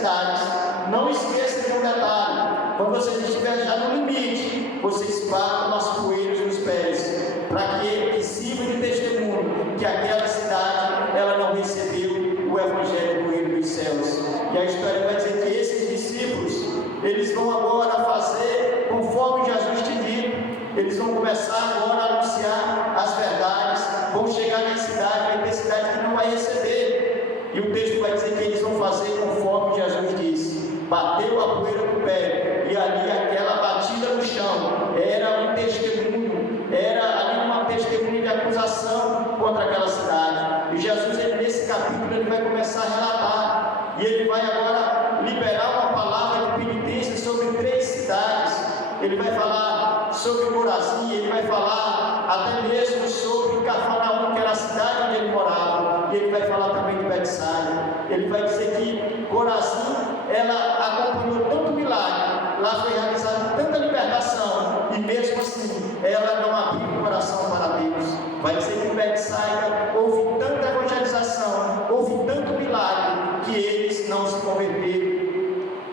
cidades. Não esqueça de um detalhe: quando você estiver já no limite, vocês batam as poeiras nos pés, para que sirva de testemunho que aquela cidade ela não recebeu o Evangelho do Reino dos Céus. E a história vai dizer que esses discípulos, eles vão agora fazer conforme Jesus te disse. Eles vão começar agora a anunciar as verdades, vão chegar na cidade, vai ter cidade que não vai receber. E o texto vai dizer que eles vão fazer conforme Jesus disse. Bateu a poeira no pé, e ali aquela batida no chão era um testemunho, era ali uma testemunha de acusação contra aquela cidade. E Jesus, nesse capítulo, ele vai começar a relatar, e ele vai agora liberar uma palavra de penitência sobre 3 cidades. Ele vai falar sobre Corazim, ele vai falar até mesmo sobre Cafarnaum, que era a cidade onde ele morava, e ele vai falar também de Betsaida. Ele vai dizer que Corazim, ela acompanhou tanto milagre, lá foi realizada tanta libertação, e mesmo assim ela não abriu o coração para Deus. Vai dizer que em Betsaida houve tanta evangelização, houve tanto milagre, que eles não se converteram.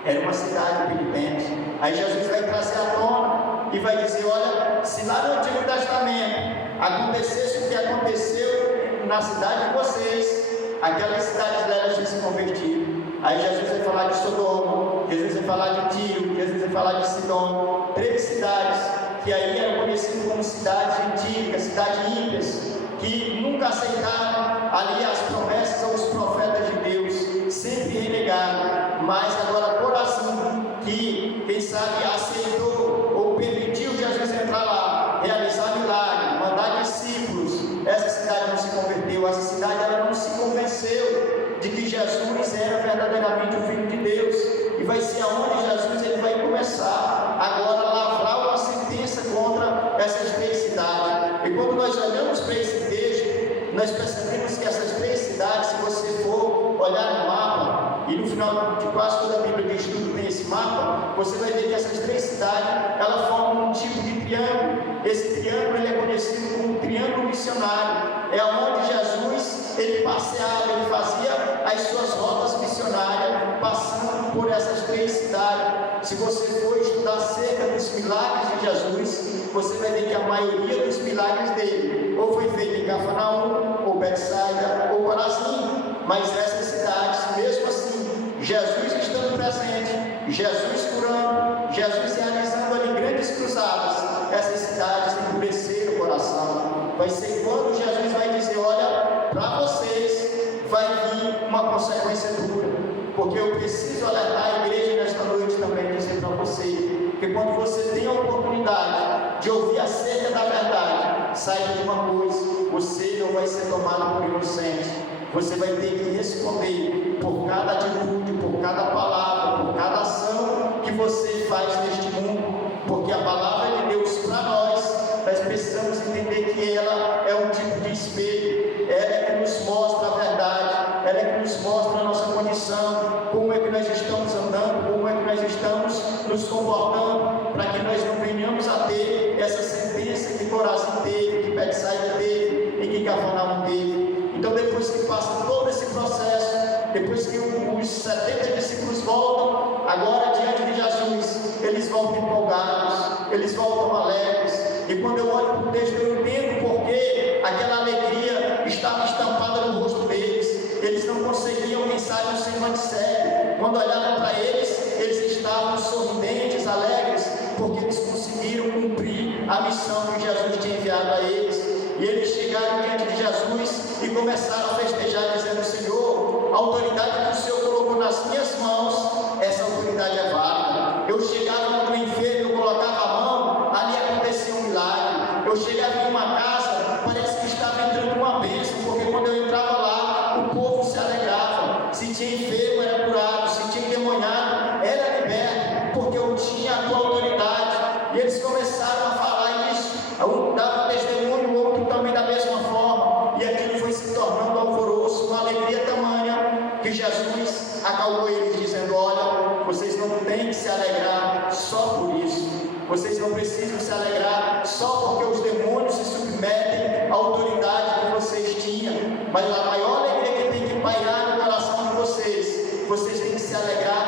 Era uma cidade penitente. Aí Jesus vai trazer à tona e vai dizer: olha, se lá no Antigo Testamento acontecesse o que aconteceu na cidade de vocês, aquelas cidades delas tinham se convertido. Aí Jesus vai falar de Sodoma, Jesus vai falar de Tiro, Jesus vai falar de Sidom, 3 cidades que aí eram conhecidas como cidades gentílicas, cidades ímpias, que nunca aceitaram ali as promessas aos profetas de Deus, sempre renegaram. Mas agora Corazim, que quem sabe aceitou ou permitiu Jesus entrar lá, realizar milagre, mandar discípulos, essa cidade não se converteu, essa cidade ela não se convenceu de que Jesus era verdadeiramente o Filho de Deus. E vai ser aonde Jesus ele vai começar agora a lavrar uma sentença contra essas 3 cidades. E quando nós olhamos para esse texto, nós percebemos que essas 3 cidades, se você for olhar no mapa, e no final de quase toda a Bíblia de estudo tem esse mapa, você vai ver que essas 3 cidades, elas formam um tipo de triângulo. Esse triângulo ele é conhecido como triângulo missionário. É onde Jesus ele passeava, ele fazia as suas rotas missionárias, passando por essas 3 cidades. Se você for estudar acerca dos milagres de Jesus, você vai ver que a maioria dos milagres dele ou foi feita em Cafarnaum, ou Betsaida, ou Corazim. Mas essas cidades, mesmo assim, Jesus estando presente, Jesus curando, Jesus realizando ali grandes cruzadas, essas cidades endureceram o coração. Vai ser quando Jesus vai dizer: olha, para vocês vai vir uma consequência dura, porque eu preciso alertar a igreja nesta noite também, dizer para você, que quando você tem a oportunidade de ouvir acerca da verdade, saiba de uma coisa: você não vai ser tomado por inocente. Você vai ter que responder por cada atitude, por cada palavra, por cada ação que você faz neste mundo, porque a palavra de Deus para nós precisamos entender que ela é um tipo de espelho, ela é que nos mostra a verdade, ela é que nos mostra a nossa condição, como é que nós estamos andando, como é que nós estamos nos comportando, para que nós não venhamos a ter essa sentença que Corazim teve, que Betsaida teve e que Cafarnaum teve. Então, depois que passa todo esse processo, depois que os 70 discípulos voltam, agora diante de Jesus, eles voltam empolgados, eles voltam alegres. E quando eu olho para o texto, eu entendo porque aquela alegria estava estampada no rosto deles. Eles não conseguiam pensar no semblante sério. Quando olhavam para eles, eles estavam sorridentes, alegres, porque eles conseguiram cumprir a missão que Jesus tinha enviado a eles. E eles chegaram diante de Jesus e começaram a festejar, dizendo: Senhor, a autoridade que o Senhor colocou nas minhas mãos, essa autoridade é válida. Eu chegava no enfermo, eu colocava a mão, ali acontecia um milagre. Eu chegava em uma casa, parece que estava entrando uma bênção, porque quando eu entrava lá, o povo se alegrava. Se tinha enfermo, era curado. Se tinha endemoniado, era liberto, porque eu tinha a tua autoridade. E eles começaram a falar isso. Um dava testemunho, o outro também da mesma forma. E aquilo foi se tornando alvoroço, uma alegria tamanha, que Jesus acalmou eles, dizendo: olha, vocês não têm que se alegrar só por isso. Vocês não precisam se alegrar só porque os demônios se submetem à autoridade que vocês tinham. Mas a maior alegria que tem que pairar no coração de vocês têm que se alegrar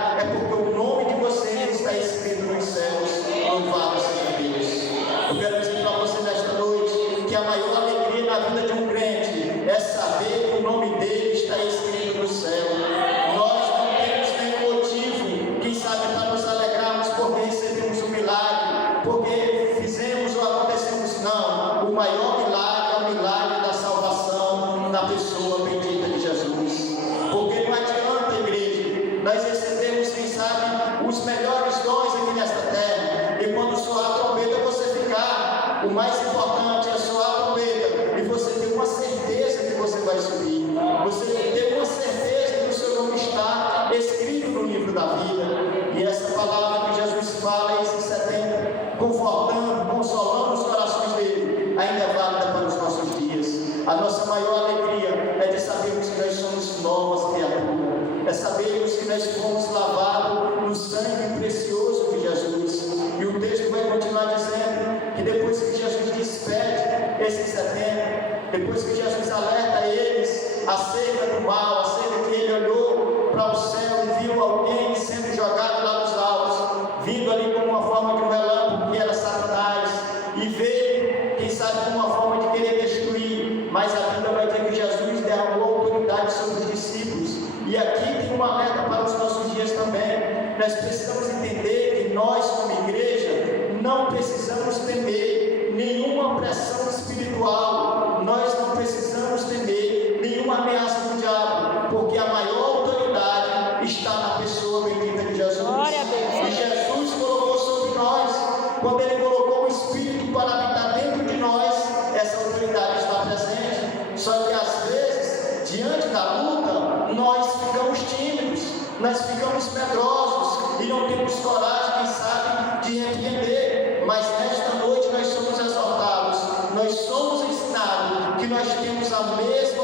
nós recebemos, quem sabe, os melhores dons aqui nesta terra. E quando soar a trombeta, você ficar, o mais importante é soar a trombeta e você ter uma certeza que você vai subir. Você ter uma certeza que o seu nome está escrito no livro da vida. E essa palavra que Jesus fala, esse 70, confortando, consolando os corações dele, ainda é válida para os nossos dias. A nossa maior alegria é de sabermos que nós somos novas criaturas. É sabermos que nós fomos lavados no sangue precioso de Jesus. E o texto vai continuar dizendo que depois que Jesus despede esses 70, depois que Jesus alerta eles acerca do mal, acerca que ele olhou para o céu e viu alguém sendo jogado lá dos altos, vindo ali como uma forma de um relâmpago, que era Satanás, e veio, quem sabe, como uma forma de querer destruir, mas a Bíblia vai dizer que Jesus derramou autoridade sobre os discípulos. E aqui tem um alerta para os nossos dias também. Nós precisamos entender que nós, como igreja, não precisamos temer nenhuma pressão espiritual, nós não precisamos temer nenhuma ameaça do diabo, porque a maior autoridade está na pessoa bendita de Jesus. E Jesus colocou sobre nós, quando ele colocou o Espírito para habitar dentro de nós, essa autoridade está presente. Só que às vezes, diante da luta, nós ficamos tímidos, nós ficamos medrosos e não temos coragem, quem sabe, de repreender. Mas nesta noite nós somos exortados, nós somos ensinados que nós temos a mesma